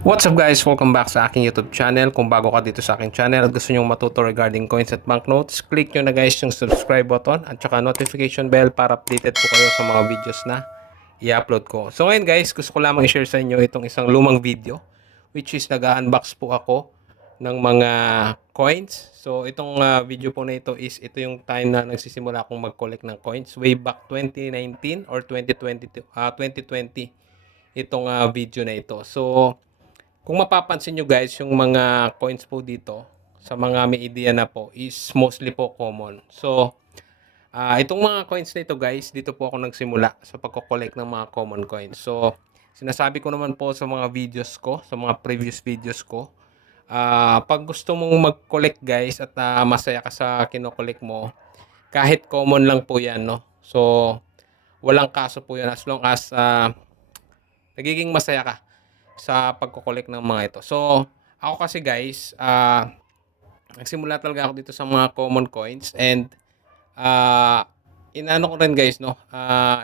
What's up guys? Welcome back sa aking YouTube channel. Kung bago ka dito sa aking channel at gusto nyong matuto regarding coins at banknotes, click nyo na guys yung subscribe button at saka notification bell para updated po kayo sa mga videos na i-upload ko. So ngayon guys, gusto ko lamang i-share sa inyo itong isang lumang video which is nag-unbox po ako ng mga coins. So itong video po na ito is ito yung time na nagsisimula akong mag-collect ng coins way back 2019 or 2020 itong video na ito. So kung mapapansin nyo guys, yung mga coins po dito, sa mga may idea na po, is mostly po common. So, itong mga coins na ito guys, dito po ako nagsimula sa pagko-collect ng mga common coins. So, sinasabi ko naman po sa mga videos ko, sa mga previous videos ko, pag gusto mong mag-collect guys at masaya ka sa kino-collect mo, kahit common lang po yan, no? So, walang kaso po yan as long as nagiging masaya ka sa pagko-collect ng mga ito. So, ako kasi guys, nagsimula talaga ako dito sa mga common coins and inaano ko rin guys, no?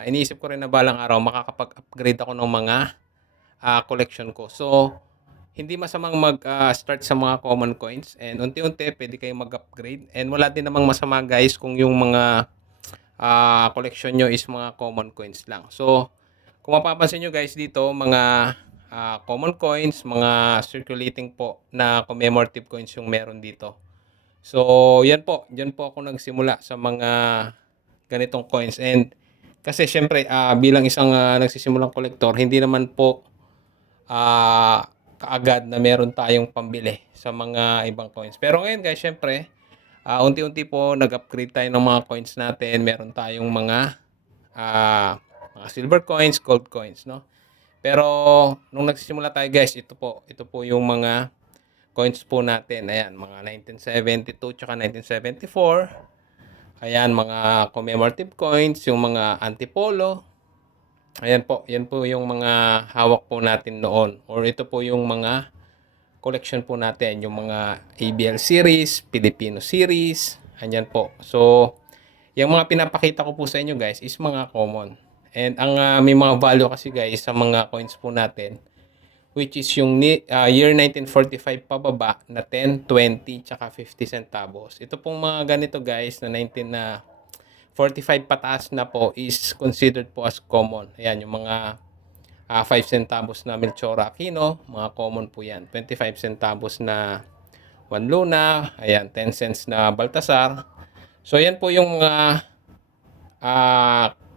Iniisip ko rin na balang araw makakapag-upgrade ako ng mga collection ko. So, hindi masamang mag-start sa mga common coins and unti-unti pwede kayong mag-upgrade and wala din namang masama guys kung yung mga collection nyo is mga common coins lang. So, kung mapapansin nyo guys dito, mga common coins, mga circulating po na commemorative coins yung meron dito. So, yan po ako nagsimula sa mga ganitong coins. And kasi syempre, bilang isang nagsisimulang kolektor, hindi naman po kaagad na meron tayong pambili sa mga ibang coins. Pero ngayon guys, syempre, unti-unti po nag-upgrade tayo ng mga coins natin. Meron tayong mga silver coins, gold coins, no? Pero nung nagsisimula tayo guys, ito po yung mga coins po natin. Ayan, mga 1972 tsaka 1974. Ayan, mga commemorative coins, yung mga antipolo. Ayan po, yan po yung mga hawak po natin noon. Or ito po yung mga collection po natin, yung mga ABL series, Filipino series. Ayan po. So, yung mga pinapakita ko po sa inyo guys is mga common. And ang may mga value kasi guys sa mga coins po natin which is yung year 1945 pababa na 10, 20, tsaka 50 centavos. Ito pong mga ganito guys na 1945 pataas na po is considered po as common. Ayan, yung mga 5 centavos na Melchor Aquino, mga common po yan. 25 centavos na Juan Luna, ayan, 10 cents na Baltasar. So, yan po yung mga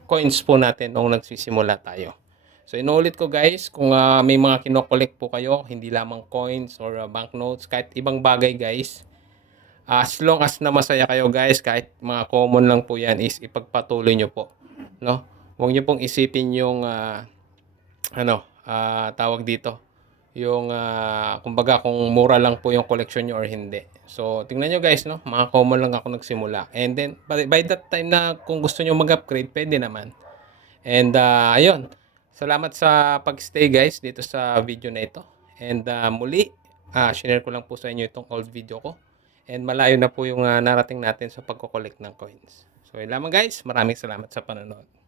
coins po natin nung nagsisimula tayo. So, inuulit ko guys, kung may mga kinokollect po kayo, hindi lamang coins or banknotes, kahit ibang bagay guys, as long as na masaya kayo guys, kahit mga common lang po yan, is ipagpatuloy nyo po. No? Huwag nyo pong isipin yung, tawag dito, yung, kumbaga kung mura lang po yung collection nyo or hindi. So, tingnan nyo guys, no? Mga common lang ako nagsimula. And then, by that time na kung gusto nyo mag-upgrade, pwede naman. And ayun, salamat sa pag-stay guys dito sa video na ito. And muli, share ko lang po sa inyo itong old video ko. And malayo na po yung narating natin sa pagko-collect ng coins. So yun lamang guys, maraming salamat sa panonood.